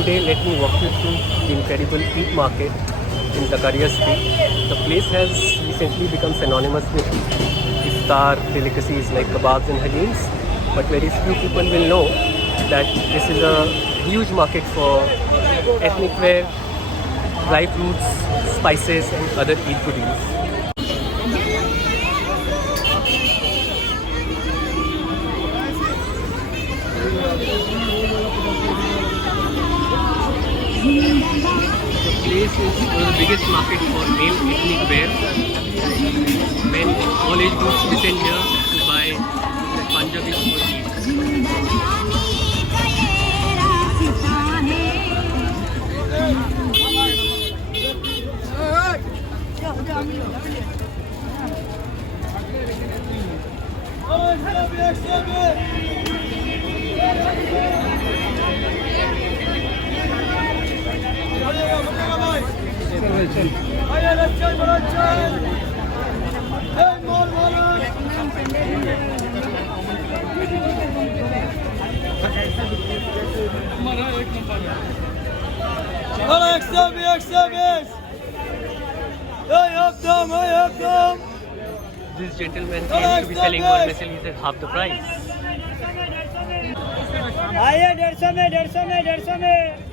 today let me walk you through the incredible Eid market in Zakaria Street. The place has recently become synonymous with iftar delicacies like kebabs and halims, but very few people will know that this is a huge market for ethnic wear, dry fruits, spices and other Eid goodies. The place is one of the biggest market for male ethnic wear. Men all age groups descend here to buy the Punjabis for Eid. This gentleman claims to be selling one missile at half the price. आइए 150 में 150 में 150 में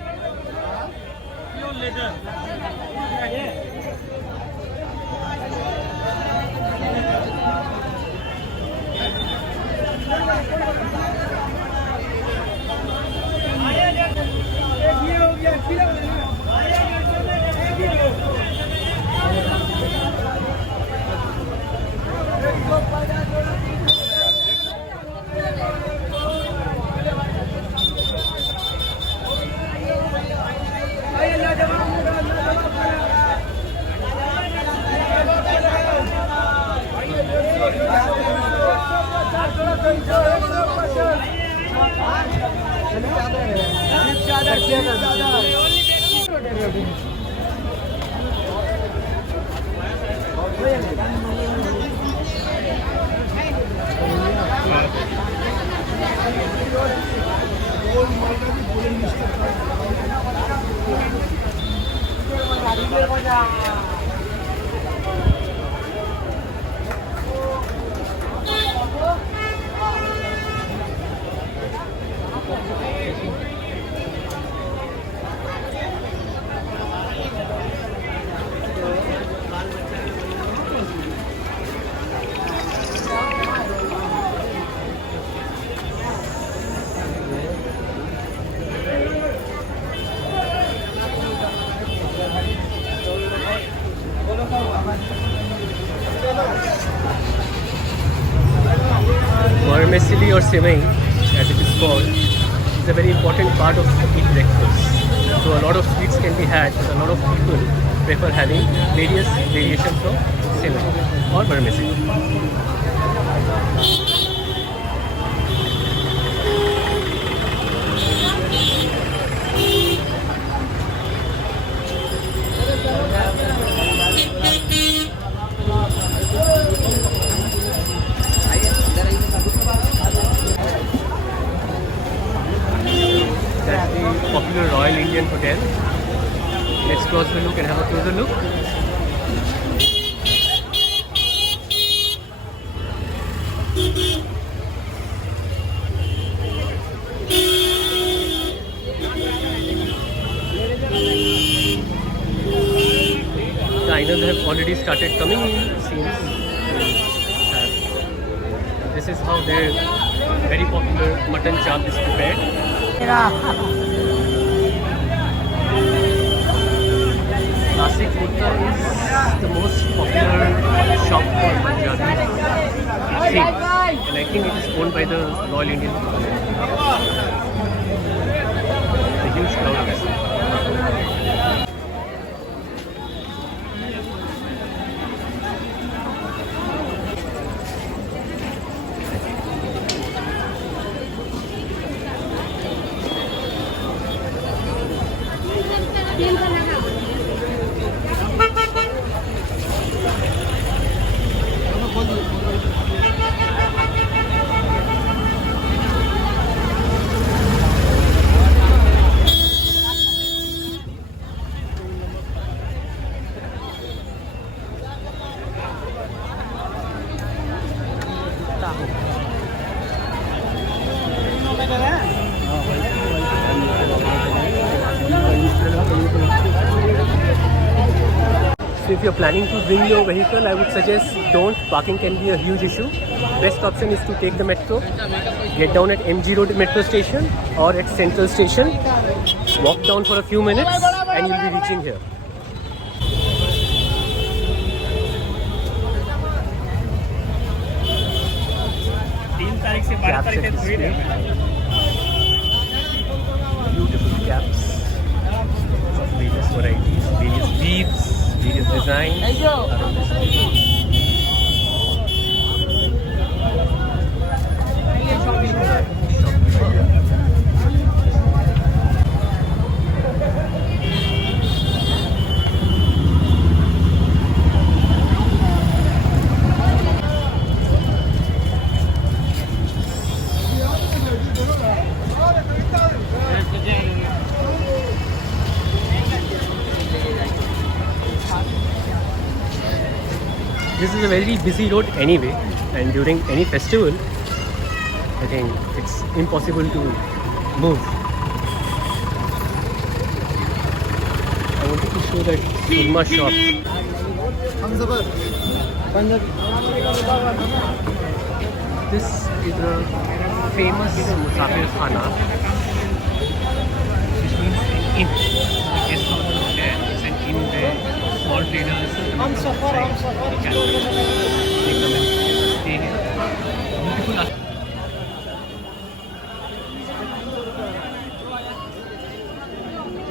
Vermicelli or semai, as it is called, is a very important part of Eid breakfast. So a lot of sweets can be had, but a lot of people prefer having various variations of semai or vermicelli. That's the popular Royal Indian Hotel. Let's cross the look and have a closer look. The diners have already started coming in, seems. This is how their very popular mutton chop is prepared. Nasik Murta is the most popular shop for Punjabi, it seems, and I think it is owned by the Royal Indian Hotel. A huge crowd of us. So if you're planning to bring your vehicle, I would suggest don't. Parking can be a huge issue. Best option is to take the metro, get down at MG Road metro station or at Central Station, walk down for a few minutes and you'll be reaching here. Caps at display. Beautiful caps of various varieties, various weaves, various designs. This is a very busy road anyway, and during any festival, I think it's impossible to move. I wanted to show that surma shop. This is a famous Musafir Khana, which means an inn. The guest house is there, it's an inn there. Small traders, they come and stay here. Beautiful.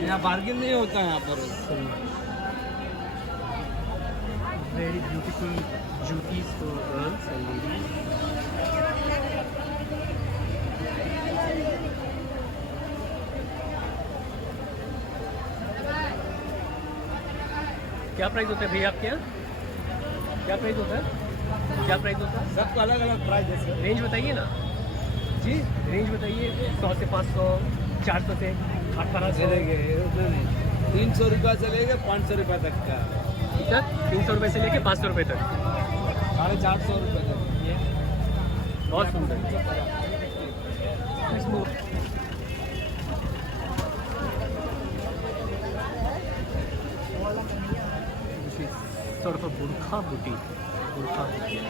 यहाँ bargain नहीं होता है यहाँ पर. Very beautiful jutis for girls and ladies. क्या price होता है भैया आपके यहाँ? क्या प्राइस होता है? क्या प्राइस होता है? सबका अलग अलग प्राइस है. रेंज बताइए ना जी, रेंज बताइए. 100 से 500, 400 से 1800. चलेंगे उतना नहीं. 300 रुपये से लेके 500 रुपये तक का. कितना? 300 रुपये से लेके 500 रुपये तक. 450 रुपये तक. बहुत सुंदर. Sort of a burkha boutique. Burkha boutique.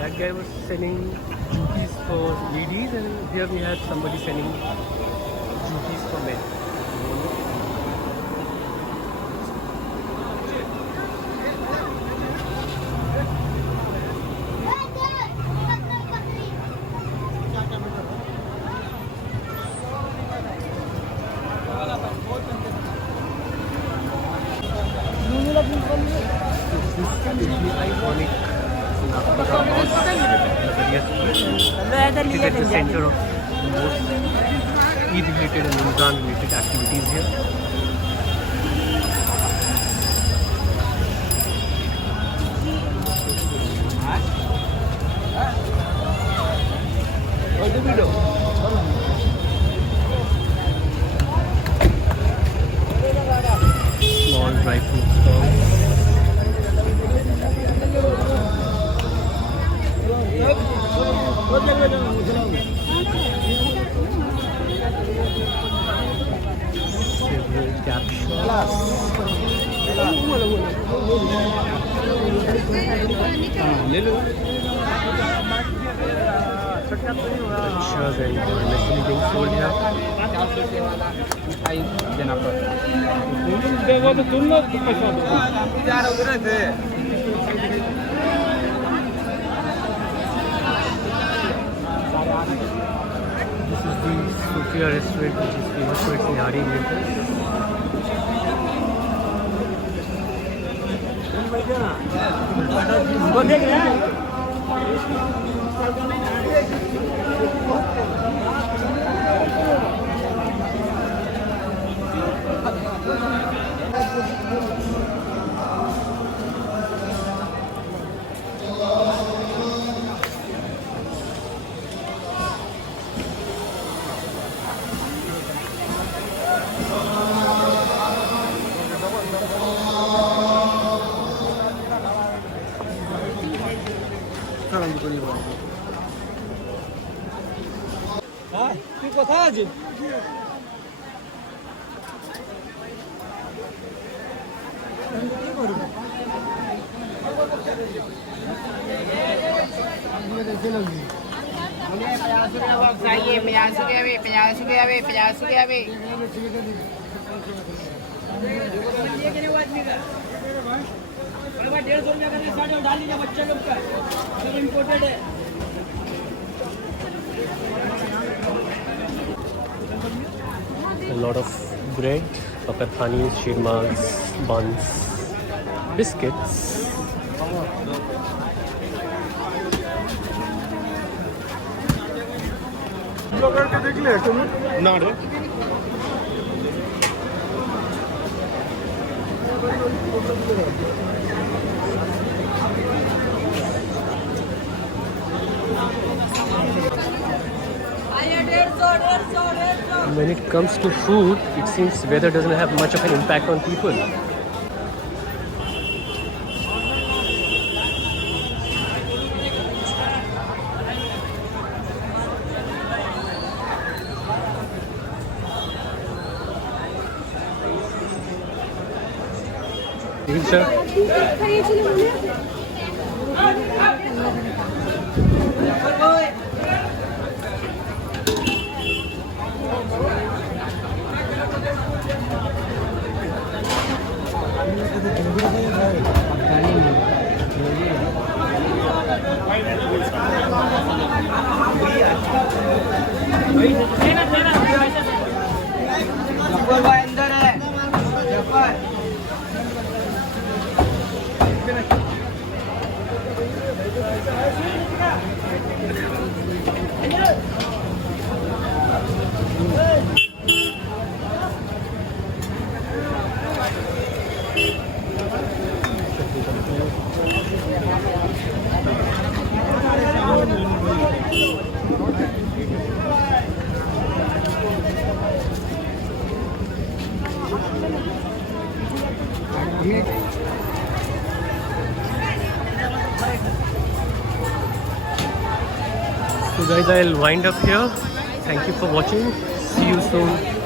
That guy was selling jutis for ladies, and here we had somebody selling jutis for men. This is the iconic Nagpura Mosque, Nagariya Street. It is at the center of most Eid-related and Ramzan-related activities here. Small dry fruit stalls. Several cap shops. Rickshaws and necessary being sold here. This is the Sofia restaurant, which is famous for its Nihari winters. তুই কোথায় আছিস? चाहिए 50 के भी 50 के भी 50 के भी A lot of bread, pakathanis, shirmals, buns, biscuits. না রে When it comes to food, it seems weather doesn't have much of an impact on people. अंदर है So guys, I'll wind up here. Thank you for watching. See you soon.